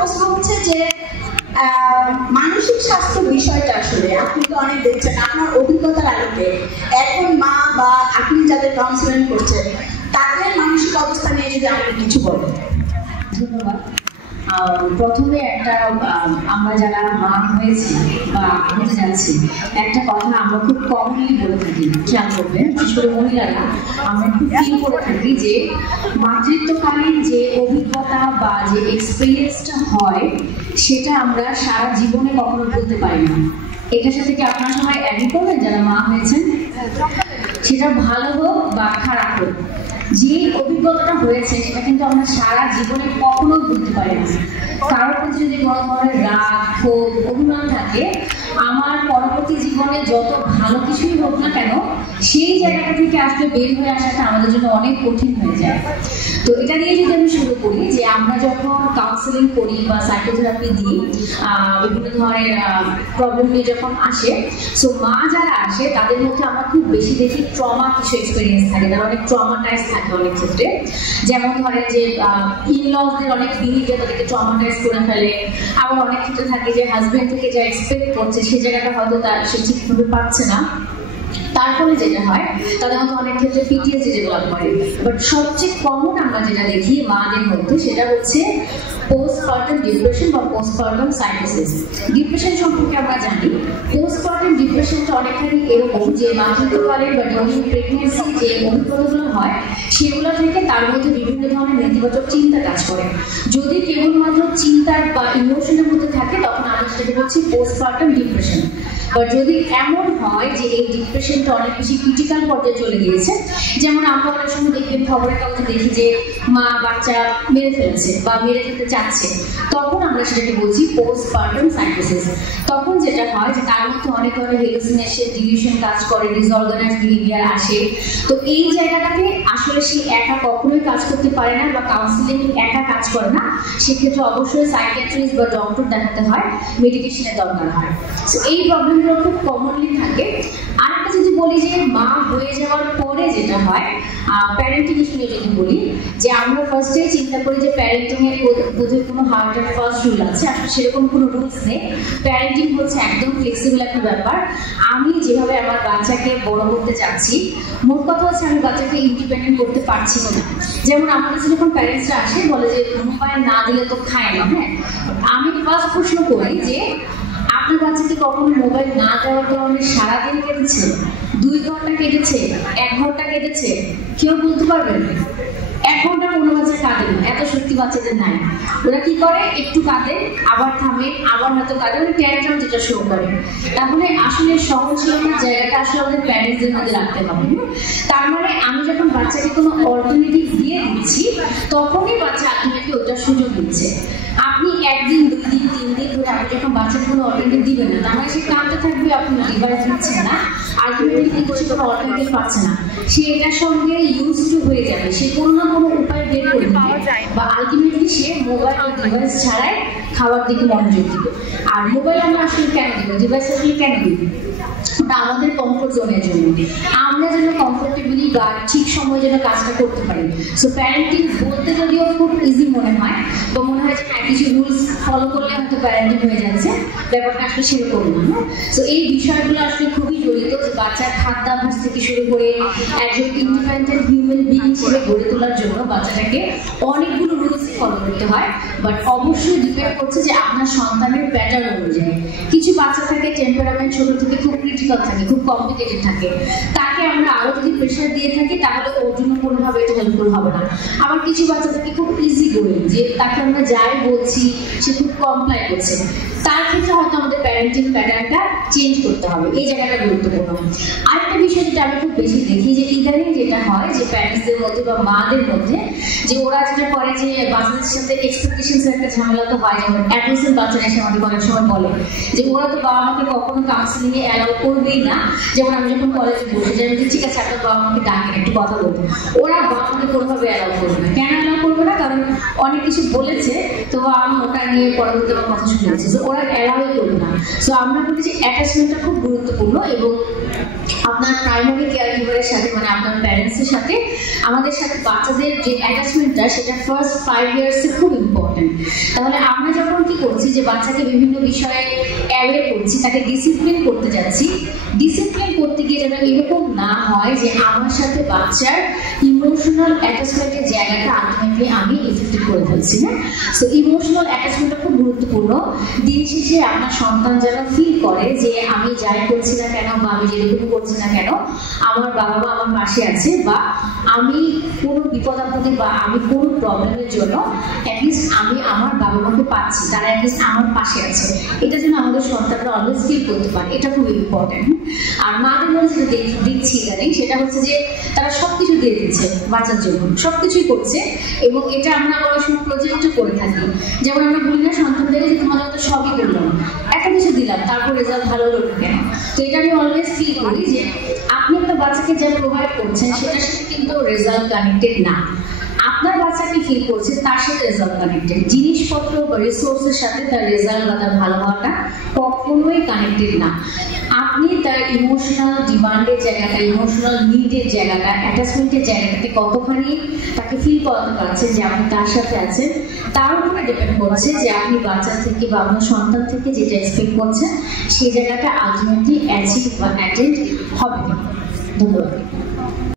প্রশ্ন হচ্ছে যে মানসিক স্বাস্থ্য বিষয়টা আসলে আপনি তো অনেক দেখছেন আপনার অভিজ্ঞতার আলোকে, এখন মা বা আপনি যাদের কাউন্সিলিং করছেন তাদের মানসিক অবস্থা নিয়ে যদি আপনি কিছু বলেন। ধন্যবাদ। প্রথমে একটা আমরা যারা মা হয়েছি বা হতে যাচ্ছি একটা কথা আমরা খুব কমনলি বলে থাকি, খেয়াল করবেন বিশেষ করে মহিলারা আমরা খুব ফিল করে থাকি যে মাতৃত্বকালীন যে অভিজ্ঞতা বা যে এক্সপিরিয়েন্সটা হয় সেটা আমরা সারা জীবনে কখনো বলতে পারি না। এটার সাথে কি আপনারা সবাই অ্যাগ্রি করবেন যারা মা হয়েছেন? সেটা ভালো হোক বা খারাপ হোক, যে অভিজ্ঞতাটা হয়েছে সেটা কিন্তু আমরা সারা জীবনে কখনো ভুলতে পারি না। কারোর প্রতি যদি কোনো ধরনের রাগ, ক্ষোভ, অভিমান থাকে, আমার পরবর্তী জীবনে যত ভালো কিছুই হোক না কেন সেই জায়গাটা থেকে আসলে বের হয়ে আসাটা আমাদের জন্য অনেক কঠিন হয়ে যায়। তো এটা দিয়ে যদি আমি শুরু করি যে আমরা যখন কাউন্সেলিং করি বা সাইকোথেরাপি দিই বিভিন্ন ধরনের প্রবলেম নিয়ে যখন আসে, সো মা যারা আসে তাদের মধ্যে আমরা খুব বেশি দেখি ট্রমা কিছু এক্সপিরিয়েন্স থাকে, তারা অনেক ট্রমাটাইজ থাকে অনেক ক্ষেত্রে। যেমন ধরেন যে ইনলসদের অনেক বিহেভিয়ার তাদেরকে ট্রমাটাইজ করে ফেলে, আবার অনেক ক্ষেত্রে থাকে যে হাজবেন্ড থেকে যা এক্সপেক্ট করছে সেই জায়গাটা হয়তো তার সে ঠিকভাবে পাচ্ছে না, তার ফলে যেটা হয় তাদের মধ্যে অনেক ক্ষেত্রে পিটিএসডি ডেভেলপ করে। বাট সবচেয়ে কমন আমরা যেটা দেখি মাদের মধ্যে সেটা হচ্ছে পোস্টপার্টাম ডিপ্রেশন বা পোস্টপার্টাম সাইকোসিস। ডিপ্রেশন সম্পর্কে আমরা জানি, পোস্টপার্টাম ডিপ্রেশনটা অনেকখানি এরকম যে মাতৃত্বকালীন বা ডিউরিং প্রেগনেন্সি যে অভিজ্ঞতাগুলো হয় সেগুলো থেকে তার মধ্যে বিভিন্ন ধরনের নেতিবাচক চিন্তা কাজ করে। যদি কেবলমাত্র চিন্তার বা ইমোশনের মধ্যে থাকে তখন আমরা সেটা বলছি পোস্টপার্টাম ডিপ্রেশন। আর যদি এমন হয় যে এই ডিপ্রেশনটা অনেক বেশি ক্রিটিক্যাল পর্যায়ে চলে গিয়েছে, যেমন আমরা অনেক সময় দেখবেন খবরের কাগজে দেখি যে মা বাচ্চা মেরে ফেলছে বা মেরে ফেলতে চাচ্ছে, তখন আমরা সেটাকে বলছি পোস্টপার্টাম সাইকোসিস। তখন যেটা হয় যে তার মধ্যে অনেক ধরনের হেলুসিনেশন, ডিলিউশন কাজ করে, ডিসঅর্গানাইজড বিহেভিয়ার আসে। তো এই জায়গাটাতে আসলে সে একা কখনোই কাজ করতে পারে না বা কাউন্সিলিং একা কাজ করে না, সেক্ষেত্রে অবশ্যই সাইকিয়াট্রিস্ট বা ডক্টর দেখাতে হয়, মেডিকেশনের দরকার হয়। তো এই প্রবলেম খুব কমনলি থাকে। আরেকটা যদি বলি যে মা হয়ে যাওয়ার পরে যেটা হয় প্যারেন্টিং ইস্যু নিয়ে যদি বলি, যে আমরা ফার্স্টেই চিন্তা করি যে প্যারেন্টিং এর বোধহয় কোনো হার্ড অ্যান্ড ফার্স্ট রুল আছে, আসলে সেরকম কোনো রুলস নেই। প্যারেন্টিং হচ্ছে একদম ফ্লেক্সিবল একটা ব্যাপার। আমি যেভাবে আমার বাচ্চাকে বড় করতে চাচ্ছি, মোট কথা হচ্ছে আমি বাচ্চাকে ইন্ডিপেন্ডেন্ট করতে পারছি না। যেমন আমার কাছে যখন প্যারেন্টসরা আসে বলে যে মোবাইল না দিলে তো খায় না, হ্যাঁ, আমি ফার্স্ট প্রশ্ন করি যে আপনার বাচ্চাকে কখনো মোবাইল না দেওয়ার কারণে সারাদিন কেটেছে, 2 ঘন্টা কেটেছে, 1 ঘন্টা কেটেছে? কেউ বলতে পারবেন? 1 ঘন্টা কোনো বাচ্চা কাঁদে না, এত শক্তি বাচ্চাদের নাই। ওরা কি করে, একটু কাঁদে, আবার থামে, আবার হয়তো কাঁদে, ওরা ট্যারাটাম যেটা শো করে। তাহলে আসলে সহনশীলতার জায়গাটা আসলে আমাদের প্যারেন্টসদের মধ্যে রাখতে হবে। তার মানে আমি যখন বাচ্চাকে কোনো অল্টারনেটিভ দিয়ে দিচ্ছি তখনই বাচ্চা আলটিমেটলি ওটার সুযোগ দিচ্ছে। আপনি 1 দিন 2 দিন 3 দিন ধরে আপনি যখন বাচ্চাকে কোনো অল্টারনেটিভ দিবেন না, তাহলে সে কাঁদতে থাকবে, আপনি ডিভাইস দিচ্ছেন না, আলটিমেটলি কিন্তু সে কোনো অল্টারনেটিভ পাচ্ছে না, সে এটার সঙ্গে ইউজ টু হয়ে যাবে, সে কোনো না কোনো উপায় বের করে দিবে বা আলটিমেটলি সে মোবাইল বা ডিভাইস ছাড়াই খাওয়ার দিকে মনোযোগ দিবে। আর মোবাইল আমরা আসলে কেন দিব, ডিভাইস আসলে কেন দিব? ওটা আমাদের কমফোর্ট জোনের জন্য, আমরা যেন কমফোর্টেবলি বা ঠিক সময় যেন কাজটা করতে পারি। সো প্যারেন্টিং বলতে যদিও খুব ইজি মনে হয় বা মনে হয় যে হ্যাঁ কিছু রুলস ফলো করলে হয়তো প্যারেন্টিং হয়ে যাচ্ছে, ব্যাপারটা আসলে সেরকম না। সো এই বিষয়গুলো আসলে খুবই জড়িত, যে বাচ্চার খাদ্যাভ্যাস থেকে শুরু করে একজন ইন্ডিপেন্ডেন্ট হিউম্যান বিং হিসেবে গড়ে তোলার জন্য বাচ্চাটাকে অনেকগুলো রুলসই ফলো করতে হয়। বাট অবশ্যই ডিপেন্ড করছে যে আপনার সন্তানের প্যাটার্ন অনুযায়ী। কিছু বাচ্চা থাকে টেম্পারামেন্ট ছোট থেকে খুব ক্রিটিক্যাল থাকে, খুব কমপ্লিকেটেড থাকে, তাকে আমরা আরো যদি প্রেশার দিয়ে থাকি তাহলে ওর জন্য কোনোভাবে এটা হেল্পফুল হবে না। আবার কিছু বাচ্চা থাকে খুব ইজি গোয়িং, যে তাকে আমরা যাই বলছি সে খুব কমপ্লাই করছে, তার ক্ষেত্রে হয়তো আমাদের প্যারেন্টিং প্যাটার্নটা চেঞ্জ করতে হবে। এই জায়গাটা গুরুত্বপূর্ণ। আরেকটা বিষয় যেটা আমি খুব বেশি দেখি যে ইদানিং যেটা হয় যে প্যারেন্টসদের মধ্যে বা মাদের মধ্যে, যে ওরা যেটা করে যে বাচ্চাদের সাথে এক্সপেকটেশনস একটা ঝামেলা তো হয়। যেমন অ্যাডোলেসেন্ট বাচ্চারা এসে আমাদের অনেক সময় বলে যে ওরা তো বাবা মাকে কখনো কাউন্সিলিং এ অ্যালাউ করবেই না। যেমন আমি যখন কলেজে বসে যাই, ঠিক আছে আপনার বাবা মাকে ডাকেন একটু কথা বলবো, ওরা বাবা মাকে কোনোভাবে অ্যালাউ করবে না। কেন অ্যালাউ করবে না? না, কারণ অনেক কিছু বলেছে, তো আমি ওটা নিয়ে পরবর্তী আমার কথা শুনে গেছি, ওরা অ্যালাউই করবে না। সো আমরা বলি যে অ্যাটাচমেন্টটা খুব গুরুত্বপূর্ণ, এবং আপনার প্রাইমারি কেয়ার গিভারের সাথে মানে আপনার প্যারেন্টসের সাথে আমাদের সাথে বাচ্চাদের যে অ্যাটাচমেন্টটা সেটা ফার্স্ট 5 ইয়ার্সে খুব ইম্পর্টেন্ট। তাহলে আমরা যখন কি করছি যে বাচ্চাকে বিভিন্ন বিষয়ে অ্যাওয়ে করছি, তাকে ডিসিপ্লিন করতে যাচ্ছি, ডিসিপ্লিন করতে গিয়ে যেন এরকম না হয় যে আমার সাথে বাচ্চার ইমোশনাল অ্যাটাচমেন্টের জায়গাটা আলটিমেটলি আমি এফেক্টেড করে ফেলছি। না, সো ইমোশনাল অ্যাটাচমেন্টটা খুব গুরুত্বপূর্ণ। দিন শেষে আপনার সন্তান যেন ফিল করে যে আমি যাই করছি না কেন বা আমি যেরকম করছি না কেন আমার বাবা মা আমার পাশে আছে, বা আমি কোনো বিপদ আপদে বা আমি কোনো প্রবলেমের জন্য অ্যাটলিস্ট আমি আমার বাবা মাকে পাচ্ছি, তারা অ্যাটলিস্ট আমার পাশে আছে। এটা যেন আমাদের সন্তানরা অলওয়েজ ফিল করতে পারে, এটা খুব ইম্পর্টেন্ট। আর মাদের মধ্যে যেটা দেখছি ইদানিং সেটা হচ্ছে যে তারা সবকিছু দিয়ে দিচ্ছে বাচ্চার জন্য, সবকিছুই করছে, এবং এটা আমরা অনেক সময় প্রজেক্টও করে থাকি। যেমন আমরা বলি না সন্তানদের যে তোমাদের তো সবই করলাম, এত কিছু দিলাম, তারপর রেজাল্ট ভালো হলো কেন? তো এটা আমি অলওয়েজ ফিল করি যে আপনি একটা বাচ্চাকে যা প্রোভাইড করছেন সেটার সাথে কিন্তু রেজাল্ট কানেক্টেড না, আপনার বাচ্চাকে ফিল করছে তার সাথে রেজাল্ট কানেক্টেড। জিনিসপত্র বা রিসোর্সের সাথে তার রেজাল্ট বা তার ভালো হওয়াটা কখনোই কানেক্টেড না। আপনি তার ইমোশনাল ডিমান্ডের জায়গাটা, ইমোশনাল নিডের জায়গাটা, অ্যাটাচমেন্টের জায়গাটাতে কতখানি তাকে ফিল করাতে পারছেন যে আপনি তার সাথে আছেন, তার উপরে ডিপেন্ড করছে যে আপনি বাচ্চা থেকে বা আপনার সন্তান থেকে যেটা এক্সপেক্ট করছেন সেই জায়গাটা আলটিমেটলি অ্যাচিভ বা অ্যাটেন্ড হবে। ধন্যবাদ।